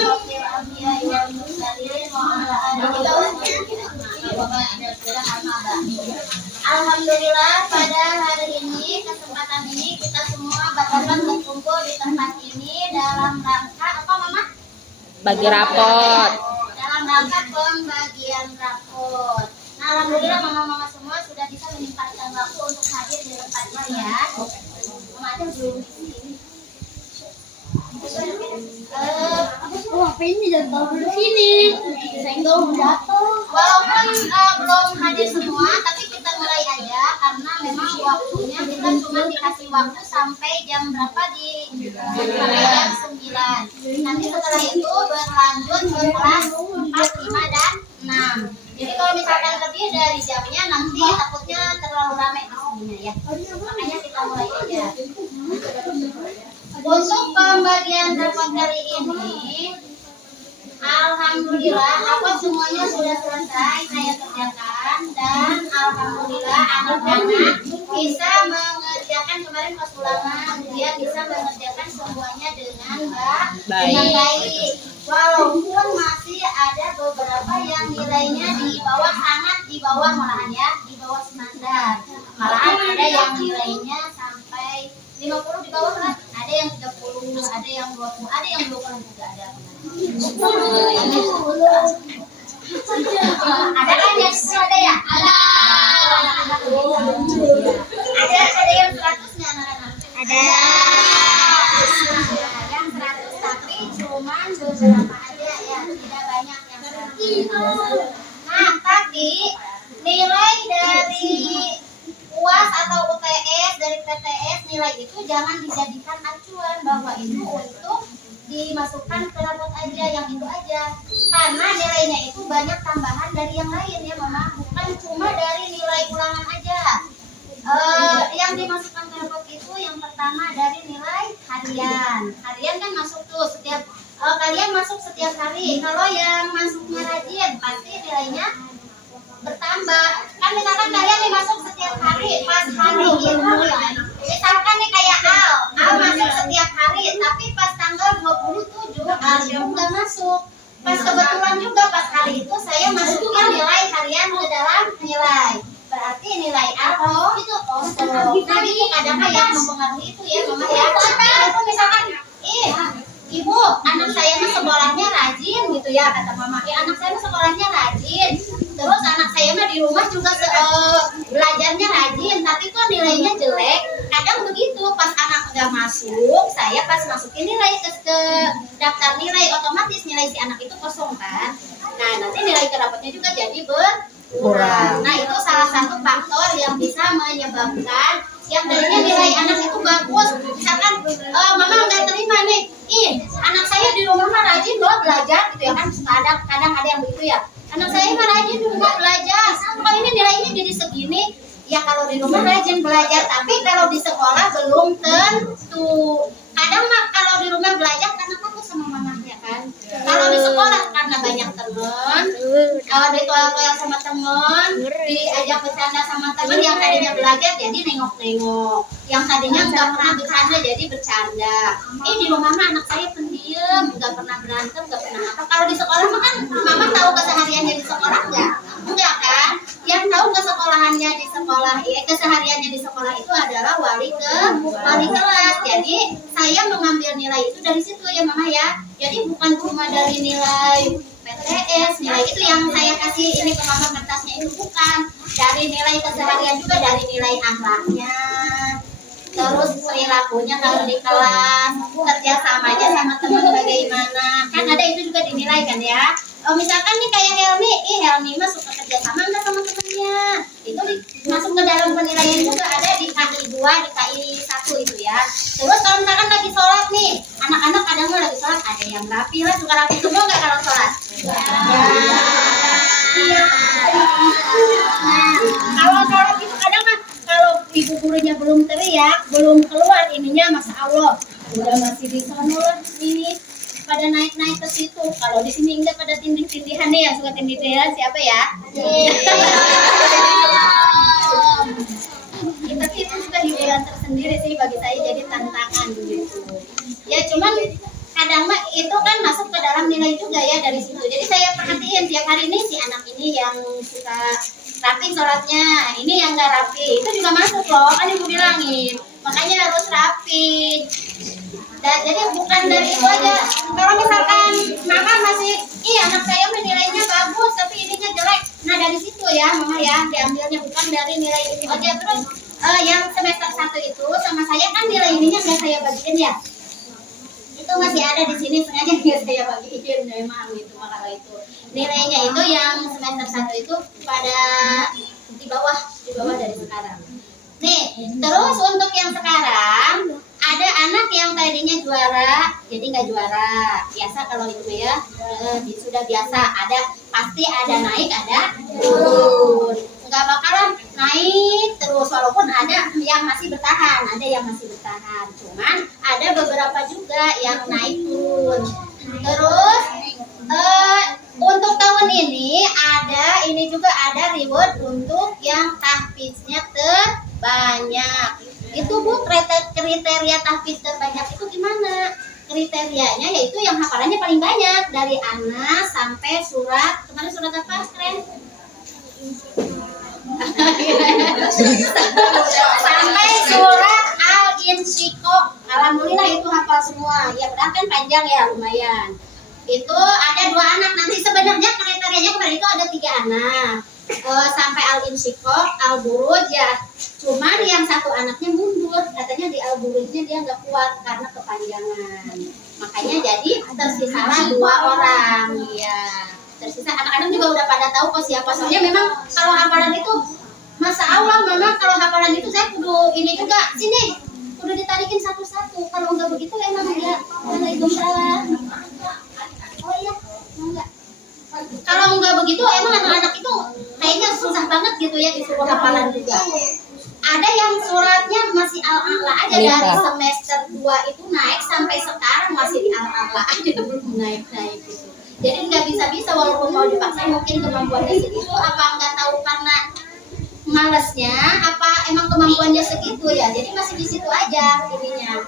asrofil anbiya'i wal mursalin wa ala alihi wa sahbihi. Alhamdulillah pada hari ini, kesempatan ini kita semua dapat berkumpul di tempat ini dalam rangka apa Mama? Bagi rapot. Dalam rangka pembagian rapot. Nah, alhamdulillah mama-mama semua sudah bisa menyempatkan waktu untuk hadir di tempat ini ya. Mama ada belum di sini. Apa ini jatuh di sini? Senggol jatuh. Walaupun belum hadir semua, tapi kita mulai aja karena memang waktunya kita cuma dikasih waktu sampai jam berapa sampai jam 9. Nanti setelah itu berlanjut ke kelas 4, 5 dan 6. Jadi kalau misalkan lebih dari jamnya nanti takutnya terlalu ramai di sini ya. Makanya kita mulai aja. Untuk pembagian rapot kali ini, alhamdulillah rapot semuanya sudah selesai saya kerjakan dan alhamdulillah anak-anak bisa mengerjakan kemarin pas ulangan dia bisa mengerjakan semuanya dengan baik. Walaupun masih ada beberapa yang nilainya di bawah, sangat di bawah malahan ya, di bawah standar. Malahan ada yang nilainya sampai 50 di bawah kan, ada yang 30, ada yang 20, ada yang 20 juga ada. Ada kan yang 10 ada ya? Ada yang 100 nya anak-anak? Ada. Yang 100 tapi cuman beberapa aja ya, tidak banyak yang 100. Nah, tapi nilai dari UAS atau UTS dari PTS nilai itu jangan dijadikan acuan bahwa itu untuk dimasukkan ke rapot aja yang itu aja, karena nilainya itu banyak tambahan dari yang lain ya Mama, bukan cuma dari nilai ulangan aja. Yang dimasukkan ke rapot itu yang pertama dari nilai harian kan masuk tuh setiap kalian masuk setiap hari. Kalau yang masuknya rajin pasti nilainya bertambah. Kan misalkan kalian masuk setiap hari, pas hari itu misalkan nih kayak Al masuk setiap hari, tapi pas tanggal 27 Al nggak masuk. Pas kebetulan juga pas hari itu saya masukin nilai harian ke dalam nilai, berarti nilai Al itu kosong. Nah itu kadang yang mempengaruhi itu ya Mama ya. Kalau misalkan Ibu, anak saya mah sekolahnya rajin gitu ya kata Mama. Anak saya mah sekolahnya rajin. Terus anak saya mah di rumah juga belajarnya rajin, tapi kok nilainya jelek. Kadang begitu, pas anak nggak masuk, saya pas masukin nilai ke daftar nilai, otomatis nilai si anak itu kosong kan. Nah nanti nilai ke rapotnya juga jadi berkurang. Nah itu salah satu faktor yang bisa menyebabkan yang tadinya nilai anak itu bagus, misalkan Mama nggak terima nih, anak saya di rumah mah rajin loh belajar gitu ya kan, kadang ada yang begitu ya, anak saya mah rajin di rumah belajar, kok ini nilainya jadi segini. Ya kalau di rumah rajin belajar, tapi kalau di sekolah belum tentu. Kadang mah kalau di rumah belajar karena takut sama mamanya kan. Kalau di sekolah karena banyak teman, kalau ditoel-toel sama teman, diajak bercanda sama teman yang tadinya belajar jadi nengok-nengok, yang tadinya nggak pernah bercanda jadi bercanda. Di rumah mah anak saya pendiam, nggak pernah berantem, nggak pernah apa. Kalau di sekolah mah kan Mama tahu kesehariannya di sekolah nggak? Enggak kan? Yang tahu kesekolahannya di sekolah, kesehariannya di sekolah itu adalah wali kelas. Jadi saya mengambil nilai itu dari situ ya Mama ya. Jadi bukan cuma dari nilai PTS, nilai itu yang saya kasih ini ke Mama kertasnya itu bukan. Dari nilai keseharian juga, dari nilai akhlaknya. Terus perilakunya kalau di kelas, kerjasamanya sama teman bagaimana. Kan ada itu juga dinilai kan ya. Misalkan nih kayak Helmi mah suka kerja sama enggak sama temennya, itu masuk ke dalam penilaian juga, ada di KI 2, di KI 1 itu ya. Terus kalau misalkan lagi sholat nih, anak-anak kadang mah lagi sholat, ada yang rapi lah, suka rapi semua nggak kalau sholat? Iya. Nah, kalau sholat itu kadang mah kalau ibu gurunya belum teriak, belum keluar ininya, Masya Allah, udah masih di sana lah ini. Pada naik-naik ke situ. Kalau di sini enggak pada tindih-tindihan nih, yang suka tindih-tindihan siapa ya? Tapi itu juga hiburan tersendiri sih bagi saya, jadi tantangan begitu. Ya cuman kadang mah itu kan masuk ke dalam nilai juga ya dari situ. Jadi saya perhatiin tiap hari ini si anak ini yang suka rapi sholatnya, ini yang nggak rapi, itu juga masuk loh, kan ibu bilangin. Makanya harus rapi. Dan jadi bukan dari itu aja. Kalau misalkan mama masih, iya anak saya nilainya bagus tapi ininya jelek. Nah dari situ ya mama ya diambilnya, bukan dari nilai itu aja. Terus yang semester 1 itu sama saya kan nilai ininya nggak saya bagiin ya. Itu masih ada di sini, sengaja nggak saya bagiin memang itu. Kalau itu nilainya itu yang semester 1 itu pada di bawah dari sekarang. Nih, terus untuk yang sekarang ada anak yang tadinya juara jadi nggak juara. Biasa kalau itu ya, sudah biasa. Pasti ada naik, ada turun. Nggak bakalan naik terus, walaupun ada yang masih bertahan, Cuman ada beberapa juga yang naik turun. Terus untuk tahun ini ada reward untuk yang tahfiznya terbanyak. Itu Bu, kriteria tahfiz terbanyak itu gimana? Kriterianya yaitu yang hafalannya paling banyak dari Anas sampai surat, kemarin surat apa keren? Sampai surat Al-Insyiqaq. Alhamdulillah itu hafal semua. Ya benar kan panjang ya, lumayan. Itu ada 2 anak, nanti sebenarnya kriterianya kemarin itu ada 3 anak. Sampai Al-Insyiqaq, Al-Buruj ya. Cuman yang 1 anaknya mundur, katanya di Al-Burujnya dia nggak kuat karena kepanjangan. Makanya jadi tersisalah 2 orang. Ya, tersisa anak-anak juga udah pada tahu kok siapa. Soalnya memang kalau hafalan itu masa awal mama, kalau hafalan itu saya kudu ini juga, sini kudu ditarikin satu-satu. Kalau nggak begitu emang ya Waalaikumsalam. Oh iya, enggak. Kalau nggak begitu emang anak-anak itu kayaknya susah banget gitu ya disuruh hafalan juga. Ada yang suratnya masih al-a'la aja dari semester 2 itu naik sampai sekarang masih di al-a'la aja, belum naik-naik gitu. Jadi nggak bisa-bisa walaupun mau dipaksa, mungkin kemampuannya segitu, apa nggak tahu karena malesnya, apa emang kemampuannya segitu ya. Jadi masih di situ aja ininya.